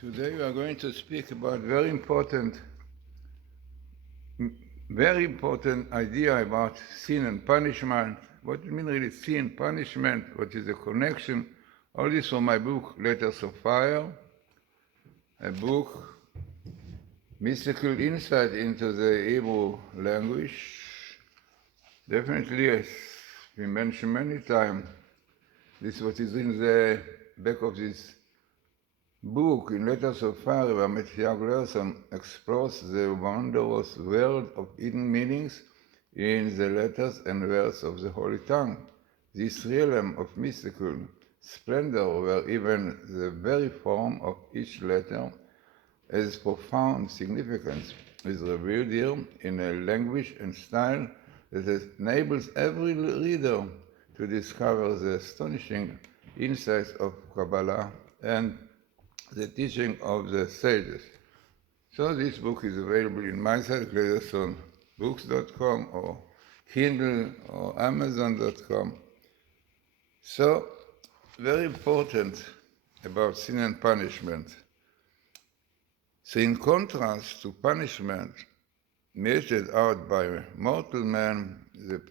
Today we are going to speak about very important idea about sin and punishment. What do you mean really sin, punishment? What is the connection? All this from my book, Letters of Fire, a book, mystical insight into the Hebrew language. Definitely, as we mentioned many times, this is what is in the back of this book, in Letters of Fire, where Matityahu Glazerson explores the wondrous world of hidden meanings in the letters and words of the Holy Tongue. This realm of mystical splendor, where even the very form of each letter has profound significance, is revealed here in a language and style that enables every reader to discover the astonishing insights of Kabbalah and the teaching of the sages. So this book is available in my site, GlazersonBooks.com or Kindle or Amazon.com. So, very important about sin and punishment. So in contrast to punishment meted out by mortal man, the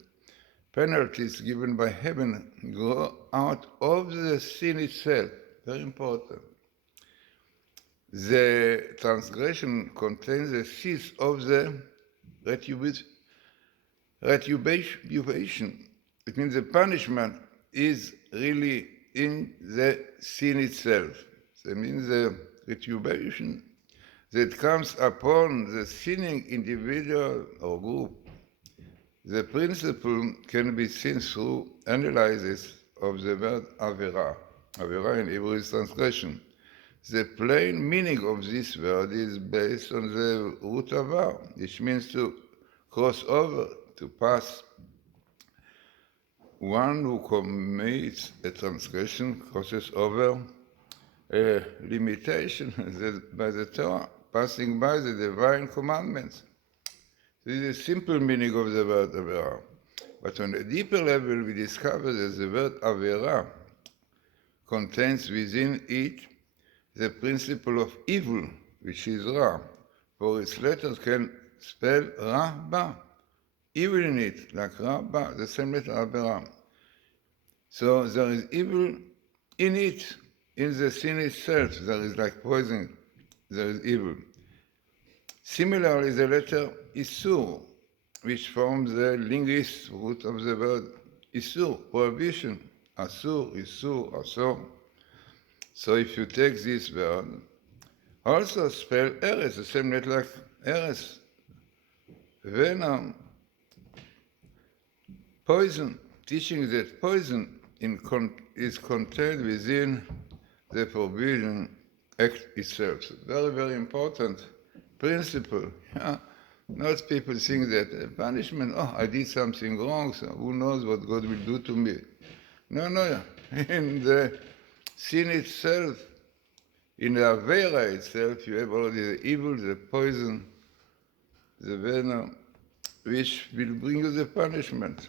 penalties given by heaven grow out of the sin itself. Very important. The transgression contains the seeds of the retribution. It means the punishment is really in the sin itself. It means the retribution that comes upon the sinning individual or group. The principle can be seen through analysis of the word avera. Avera in Hebrew is transgression. The plain meaning of this word is based on the root avar, which means to cross over, to pass. One who commits a transgression crosses over a limitation by the Torah, passing by the divine commandments. This is a simple meaning of the word avera. But on a deeper level, we discover that the word avera contains within it the principle of evil, which is Ra, for its letters can spell Ra-Ba, evil in it, like Ra-Ba, the same letter Avera. So there is evil in it, in the sin itself. There is like poison, there is evil. Similarly, the letter Isur, which forms the linguist root of the word Isur, prohibition, Asur, Isur, Asur. So if you take this word, also spell Eretz, the same letter like Eretz, venom, poison, teaching that poison is contained within the forbidden act itself. So very, very important principle. Yeah? Not people think that punishment, I did something wrong, so who knows what God will do to me. No. In the sin itself, in the Avera itself, you have already the evil, the poison, the venom, which will bring you the punishment.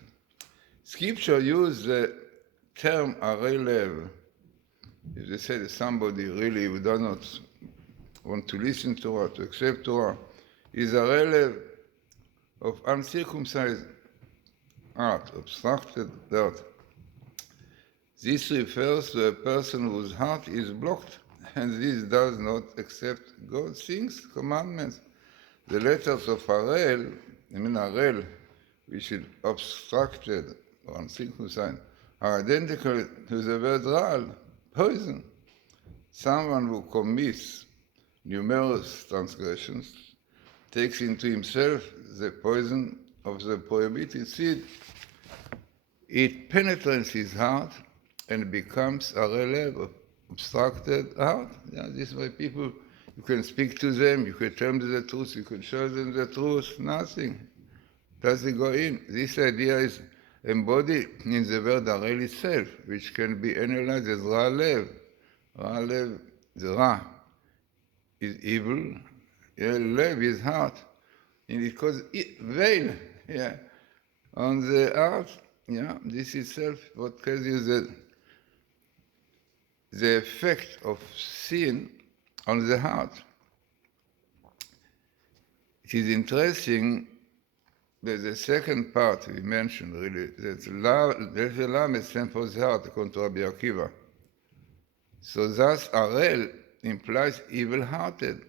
Scripture uses the term arei lev. If they say that somebody really who does not want to listen to Torah, to accept Torah, is arei lev of uncircumcised heart, obstructed heart. This refers to a person whose heart is blocked, and this does not accept God's things, commandments. The letters of Arel, which is obstructed or uncircumcised, are identical to the word Ral, poison. Someone who commits numerous transgressions takes into himself the poison of the prohibited seed. It penetrates his heart and becomes a relief of obstructed heart. Yeah, this is why people, you can speak to them, you can tell them the truth, you can show them the truth, nothing. Doesn't go in. This idea is embodied in the word Arel itself, which can be analyzed as Ra-Lev. Ra-Lev, the Ra is evil, Lev is heart. And it causes veil on the heart. Yeah, this itself what causes the effect of sin on the heart. It is interesting that the second part we mentioned, really, that the Lamed stands for the heart, according to Rabbi Akiva. So thus, Arel implies evil-hearted.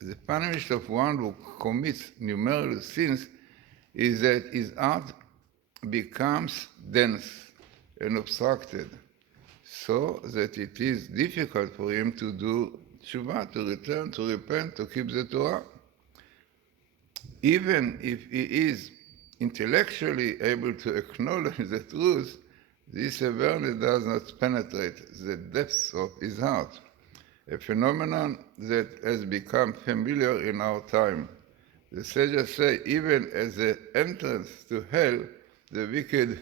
The punishment of one who commits numerous sins is that his heart becomes dense and obstructed, so that it is difficult for him to do tshuva, to return, to repent, to keep the Torah. Even if he is intellectually able to acknowledge the truth, this awareness does not penetrate the depths of his heart, a phenomenon that has become familiar in our time. The sages say, even at the entrance to hell, the wicked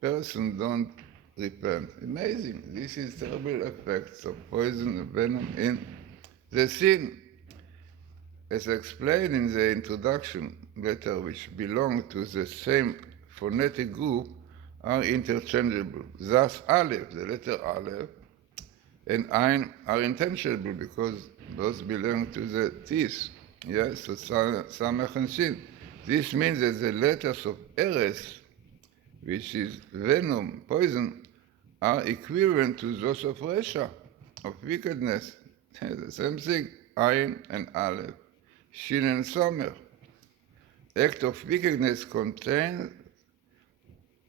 person don't repent. Amazing. This is terrible effects of poison and venom in the sin. As explained in the introduction, letter which belong to the same phonetic group are interchangeable. Thus, Aleph, the letter Aleph, and Ain are interchangeable because those belong to the teeth. Yes, so Samech and Shin. This means that the letters of Eres, which is venom, poison, are equivalent to those of Resha, of wickedness. The same thing, Ain and Aleph, Shin and Somer. Act of wickedness contains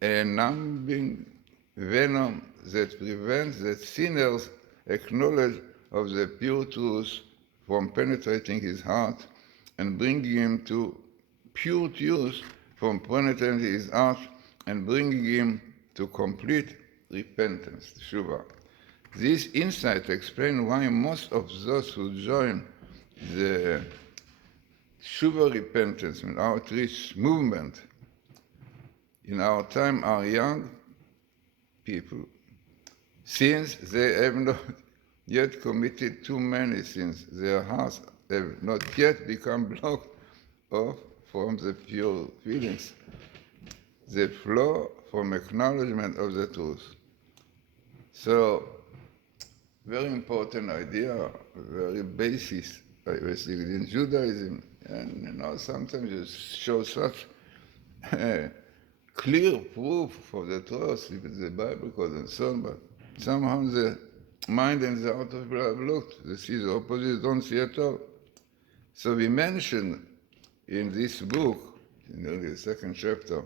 a numbing venom that prevents the sinner's acknowledge of the pure truth from penetrating his heart and bringing him to pure truth from penetrating his heart and bringing him to complete repentance, tshuva. This insight explains why most of those who join the tshuva repentance and outreach movement in our time are young people, since they have not yet committed too many sins. Their hearts have not yet become blocked off from the pure feelings that flow from acknowledgement of the truth. So, very important idea, very basis, basically, in Judaism. And sometimes you show such clear proof for the truth, if it's the Bible calls and so on, but somehow the mind and the heart of people have looked. They see the opposite, don't see at all. So we mentioned in this book, in the second chapter,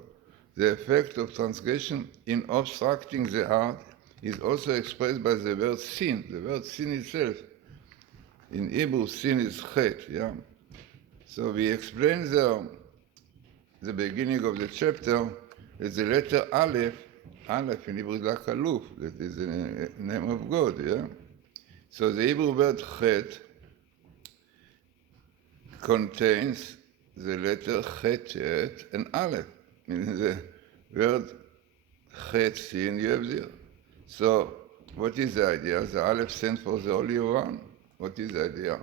the effect of transgression in obstructing the heart is also expressed by the word sin. The word sin itself, in Hebrew, sin is chet, yeah? So we explained the beginning of the chapter is the letter Aleph. Aleph in Hebrew is like Aluf, that is the name of God, yeah? So the Hebrew word chet contains the letter chet and Aleph. Meaning the word chet, sin, you have there. So what is the idea? The Aleph stands for the Holy One. What is the idea?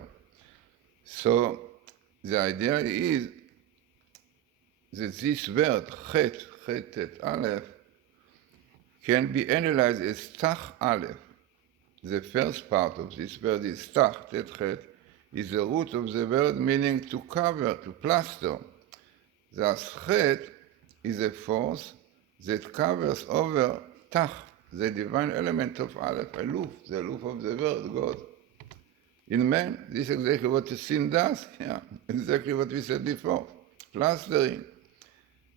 So the idea is that this word, chet, aleph, can be analyzed as tach aleph. The first part of this word is tach, chet, is the root of the word meaning to cover, to plaster. Thus, chet is a force that covers over tach, the divine element of aleph, aluf, the aluf of the word, God. In man, this is exactly what the sin does, yeah, exactly what we said before, plastering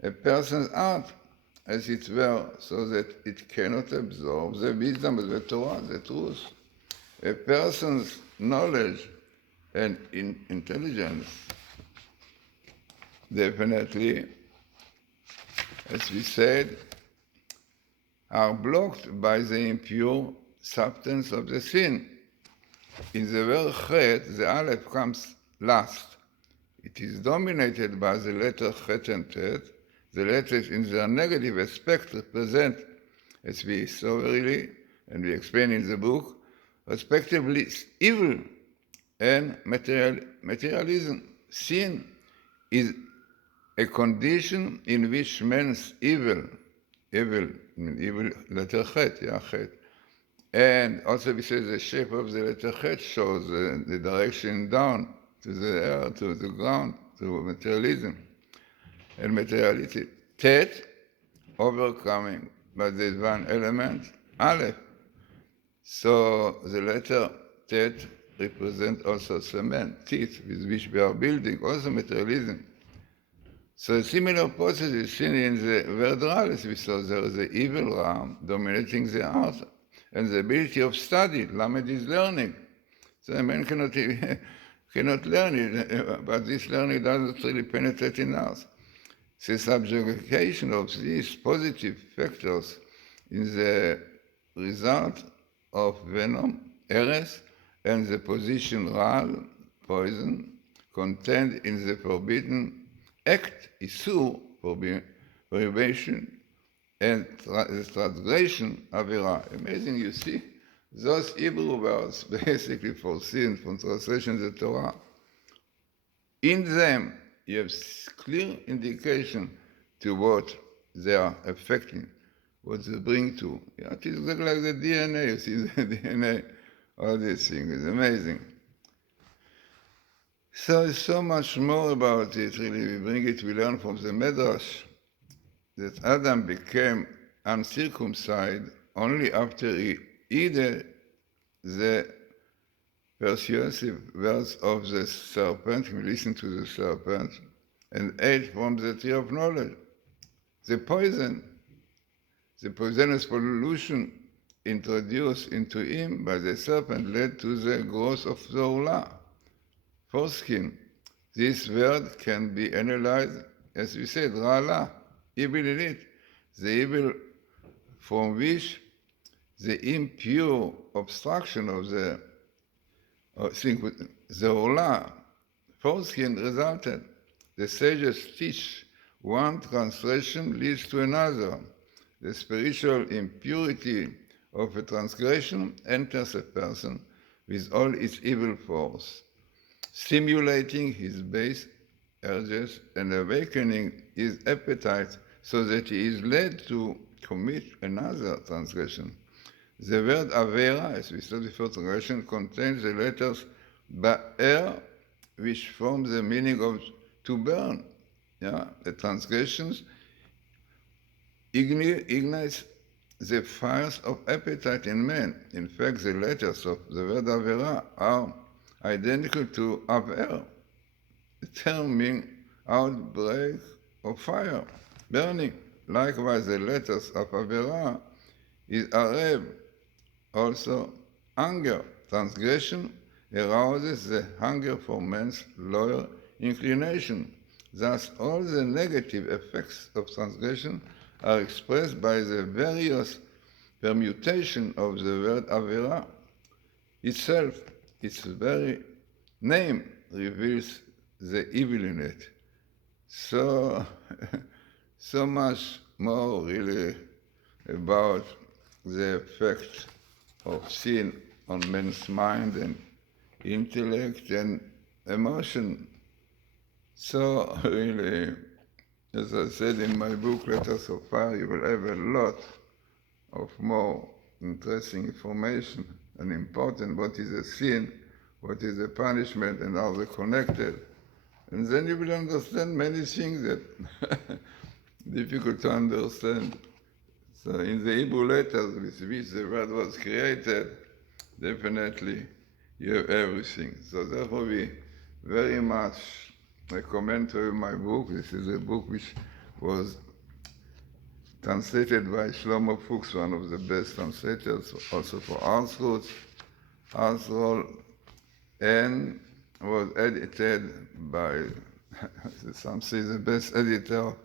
a person's heart, as it were, so that it cannot absorb the wisdom of the Torah, the truth. A person's knowledge and intelligence, definitely, as we said, are blocked by the impure substance of the sin. In the word chet, the aleph comes last. It is dominated by the letter chet and tet. The letters in their negative aspect represent, as we saw really, and we explain in the book, respectively evil and materialism. Sin is a condition in which man's evil, letter chet, yeah, chet, And also we say the shape of the letter Chet shows the direction down to the earth, to the ground, to materialism and materiality. Tet, overcoming, but there's one element, Aleph. So the letter Tet represents also cement, teeth with which we are building, also materialism. So a similar process is seen in the word Ra, as we saw. There is the evil Ra dominating the art, and the ability of study. Lamed is learning. So a man cannot learn it, but this learning doesn't really penetrate in us. The subjugation of these positive factors is the result of venom, Eres, and the position Ral, poison, contained in the forbidden act, Isur, prohibition, and the transgression, Avera. Amazing, you see? Those Hebrew words basically foreseen from translation of the Torah. In them, you have clear indication to what they are affecting, what they bring to. Yeah, it is like the DNA, you see the DNA, all these things. It's amazing. So there's so much more about it, really. We learn from the Medrash that Adam became uncircumcised only after he heeded the persuasive words of the serpent, he listened to the serpent, and ate from the tree of knowledge. The poisonous pollution introduced into him by the serpent led to the growth of the Ula, foreskin. This word can be analyzed, as we said, Ra'ala, evil in it, the evil from which the impure obstruction of the Ula, foreskin resulted. The sages teach one transgression leads to another. The spiritual impurity of a transgression enters a person with all its evil force, stimulating his base urges and awakening his appetite so that he is led to commit another transgression. The word Avera, as we studied before, transgression, contains the letters Ba'er, which form the meaning of to burn. Yeah? The transgressions ignites the fires of appetite in men. In fact, the letters of the word Avera are identical to Aver, the term meaning outbreak of fire, burning. Likewise, the letters of Avera is Arev, also anger. Transgression arouses the hunger for man's lower inclination. Thus, all the negative effects of transgression are expressed by the various permutation of the word Avera itself. Its very name reveals the evil in it. So much more really about the effect of sin on man's mind and intellect and emotion. So really, as I said in my book, Letters of Fire, you will have a lot of more interesting information and important, what is a sin, what is a punishment, and how they're connected. And then you will understand many things that difficult to understand. So in the Hebrew letters with which the word was created, definitely you have everything. So therefore we very much recommend to you my book. This is a book which was translated by Shlomo Fuchs, one of the best translators, also for Artsroll, and was edited by, some say, the best editor of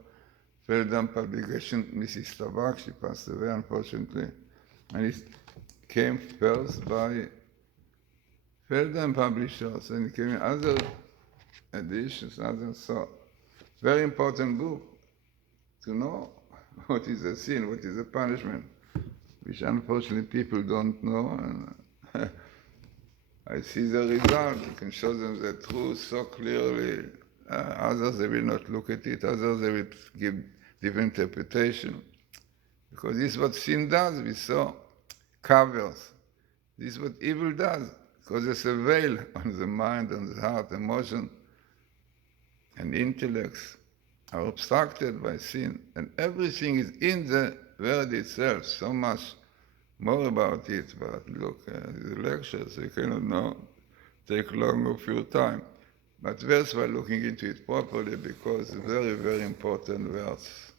Feldam Publication, Mrs. Tabak. She passed away, unfortunately. And it came first by Feldam Publishers, and it came in other editions, so very important book to know what is a sin, what is a punishment, which unfortunately people don't know. And I see the result. You can show them the truth so clearly. Others, they will not look at it. Others, they will give different interpretation. Because this is what sin does. We saw covers This is what evil does, because there's a veil on the mind, on the heart, emotion, and intellects are obstructed by sin. And everything is in the word itself, so much more about it. But look, the lectures, you cannot know, take long of your time. But worthwhile looking into it properly, because very, very important words.